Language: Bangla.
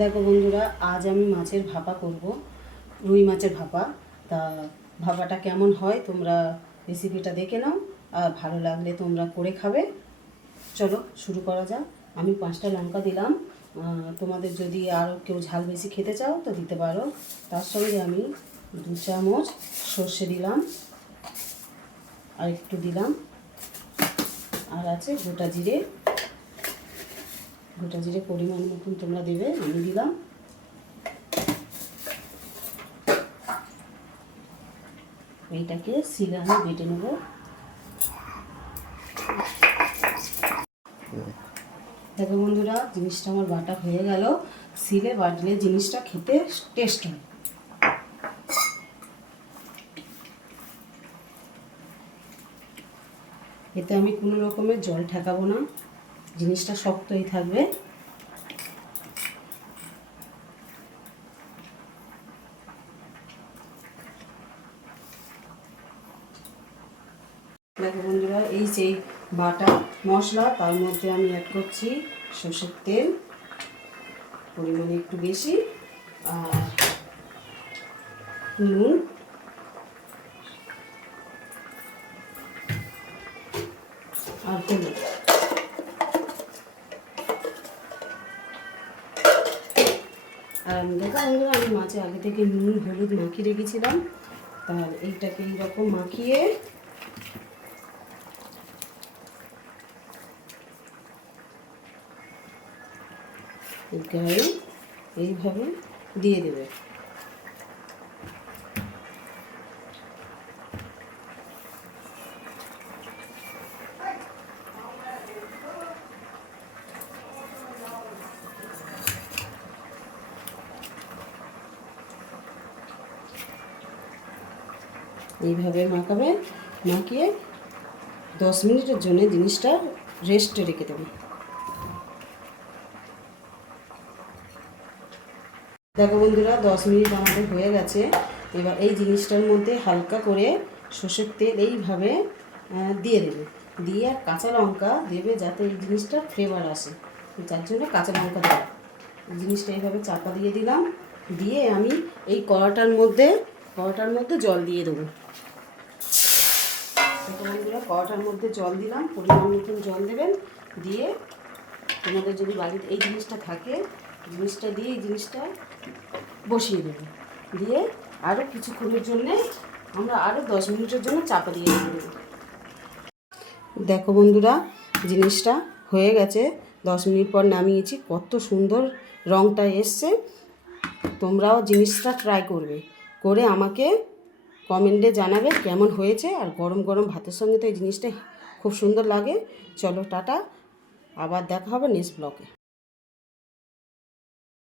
দেখো বন্ধুরা, আজ আমি মাছের ভাপা করব, রুই মাছের ভাপা। তা ভাপাটা কেমন হয় তোমরা রেসিপিটা দেখে নাও, আর ভালো লাগলে তোমরা করে খাবে। চলো শুরু করা যাক। আমি 5টা লঙ্কা দিলাম, তোমাদের যদি আরও কেউ ঝাল বেশি খেতে চাও তো দিতে পারো। তার সঙ্গে আমি 2 চামচ সর্ষে দিলাম, আর একটু দিলাম, আর আছে গোটা জিরে। গোটা জিরে পরিমাণ মতন তোমরা দেবে, আমি দিলাম। এইটাকে শিলে আমি বেটে নেব। দেখো বন্ধুরা, জিনিসটা আমার বাটা হয়ে গেল। শিলে বাটলে জিনিসটা খেতে টেস্ট হয়। এতে আমি কোনো রকমের জল ঠেকাবো না, জিনিসটা শক্তই থাকবে। দেখো বন্ধুরা, এই সেই বাটা মশলা, তার মধ্যে আমি অ্যাড করছি সর্ষের তেল পরিমাণে একটু বেশি, আর নুন, আর হলুদ। আর দেখা বন্ধুরা, আমি মাছে আগে থেকে নুন হলুদ মাখিয়ে রেখেছিলাম। তার এইটাকে এইরকম মাখিয়ে গায়ে এইভাবে দিয়ে দেবে। এইভাবে মাখাবে, মাখিয়ে 10 মিনিটের জন্য জিনিসটা রেস্টে রেখে দেবে। দেখো বন্ধুরা, 10 মিনিট আমাদের হয়ে গেছে। এবার এই জিনিসটার মধ্যে হালকা করে সর্ষের তেল এইভাবে দিয়ে দেবে, দিয়ে আর কাঁচা লঙ্কা দেবে, যাতে এই জিনিসটা ফ্লেভার আসে, যার জন্য কাঁচা লঙ্কা দেওয়া। জিনিসটা এইভাবে চাপা দিয়ে দিলাম, দিয়ে আমি এই কড়াটার মধ্যে জল দিয়ে দেবো। দেখো বন্ধুরা, কড়াটার মধ্যে জল দিলাম, পরিমাণ মতন জল দেবেন। দিয়ে তোমাদের যদি বাড়িতে এই জিনিসটা থাকে, জিনিসটা দিয়ে এই জিনিসটা বসিয়ে দেবে, দিয়ে আরও কিছুক্ষণের জন্যে আমরা আরও 10 মিনিটের জন্য চাপা দিয়ে দেবো। দেখো বন্ধুরা, জিনিসটা হয়ে গেছে। 10 মিনিট পর নামিয়েছি, কত সুন্দর রঙটা এসছে। তোমরাও জিনিসটা ট্রাই করবে, করে আমাকে কমেন্টে জানাবে কেমন হয়েছে। আর গরম গরম ভাতের সঙ্গে তো এই জিনিসটা খুব সুন্দর লাগে। চলো টাটা, আবার দেখা হবে নেক্সট ব্লগে।